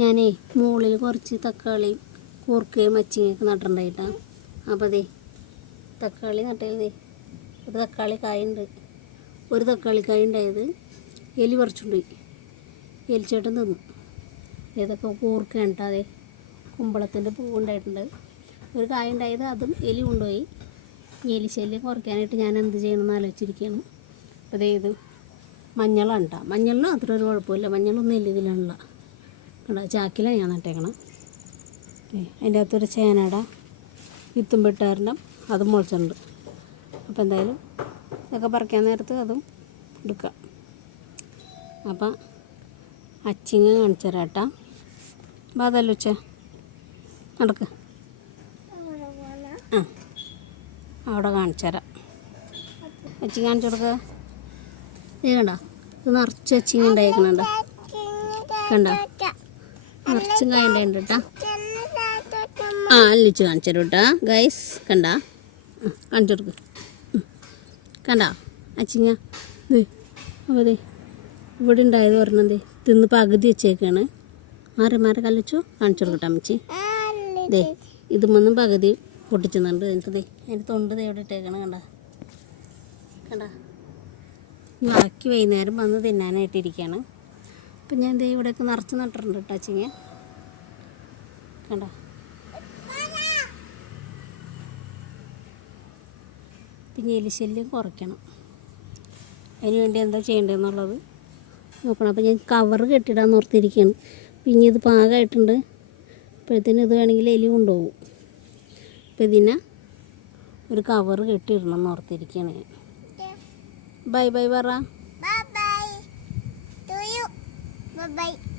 ഞാനേ മുകളിൽ കുറച്ച് തക്കാളി കൂർക്കയും മച്ചിങ്ങയൊക്കെ നട്ടിട്ടുണ്ടായിട്ടാണ്. അപ്പോൾ അതെ തക്കാളി നട്ടതേ ഒരു തക്കാളി കായുണ്ട്. ഒരു തക്കാളി കായ ഉണ്ടായത് എലി പറിച്ചുകൊണ്ടുപോയി. എലിച്ചേട്ടൻ തിന്നു. ഏതൊക്കെ കൂർക്ക ഉണ്ടാതെ കുമ്പളത്തിൻ്റെ പൂവുണ്ടായിട്ടുണ്ട്. ഒരു കായ ഉണ്ടായത് അതും എലി കൊണ്ടുപോയി. എലി ശല്യം കുറയ്ക്കാനായിട്ട് ഞാൻ എന്ത് ചെയ്യണമെന്ന് ആലോചിച്ചിരിക്കുകയാണ്. അപ്പോൾ അതേ ഇത് മഞ്ഞളാണ് കേട്ടോ. മഞ്ഞളിന് അത്ര ഒരു കുഴപ്പമില്ല. മഞ്ഞളൊന്നും എല്ലിതിലാണല്ലോ കണ്ടോ. ചാക്കിലാണ് ഞാൻ നട്ടേക്കണം. അതിൻ്റെ അകത്തൊരു ചേനട വിത്തും പെട്ടാറിൻ്റെ അതും മുളച്ചിട്ടുണ്ട്. അപ്പോൾ എന്തായാലും ഇതൊക്കെ പറിക്കാൻ നേരത്ത് അതും എടുക്കാം. അപ്പം അച്ചിങ്ങ കാണിച്ചു തരാം കേട്ടോ. അപ്പോൾ അതല്ല ഉച്ച നടക്ക്. ആ അവിടെ കാണിച്ചു തരാം. അച്ചിങ്ങ കാണിച്ചു കൊടുക്കുക. ഇത് കണ്ടോ, ഇത് നിറച്ച് അച്ചിങ്ങ ഉണ്ടായിരിക്കണുണ്ടോ. കണ്ടോ നിറച്ചും കായ ഉണ്ടായിട്ടുണ്ട് കേട്ടോ. ആ അല്ലിച്ച് കാണിച്ചു തരും കേട്ടോ ഗൈസ്. കണ്ട കാണിച്ചു കൊടുക്ക്. കണ്ടോ അച്ചിങ്ങ ഇത്. അപ്പോൾ അതെ ഇവിടെ ഉണ്ടായത് പറഞ്ഞത് തിന്ന് പകുതി വെച്ചേക്കാണ്. മാറി കല്ലിച്ചു കാണിച്ചു കൊടുക്കട്ടെ അമ്മച്ചി. ദേ ഇതുമൊന്നും പകുതി പൊട്ടിച്ചുന്നുണ്ട്. എനിക്കതേ അതിൻ്റെ തൊണ്ട് ദേ ഇവിടെ ഇട്ടേക്കാണ്. കണ്ട ബാക്കി വൈകുന്നേരം വന്ന് തിന്നാനായിട്ടിരിക്കുകയാണ്. അപ്പം ഞാൻ ദേ ഇവിടെയൊക്കെ നിറച്ച് നട്ടിട്ടുണ്ട് കേട്ടോ അച്ചിങ്ങ. കണ്ട പിന്നെ എലിശല്യം കുറയ്ക്കണം. അതിന് വേണ്ടി എന്താ ചെയ്യേണ്ടതെന്നുള്ളത് നോക്കണം. അപ്പോൾ ഞാൻ കവറ് കെട്ടിടാൻ ഓർത്തിരിക്കുകയാണ്. പിന്നെ ഇത് പാകമായിട്ടുണ്ട്. അപ്പോഴത്തേനും ഇത് വേണമെങ്കിൽ എലി കൊണ്ടുപോകും. അപ്പോൾ ഇതിനെ ഒരു കവറ് കെട്ടിയിടണം എന്ന് ഓർത്തിരിക്കുകയാണ് ഞാൻ. ബൈ ബൈ പറ. Bye.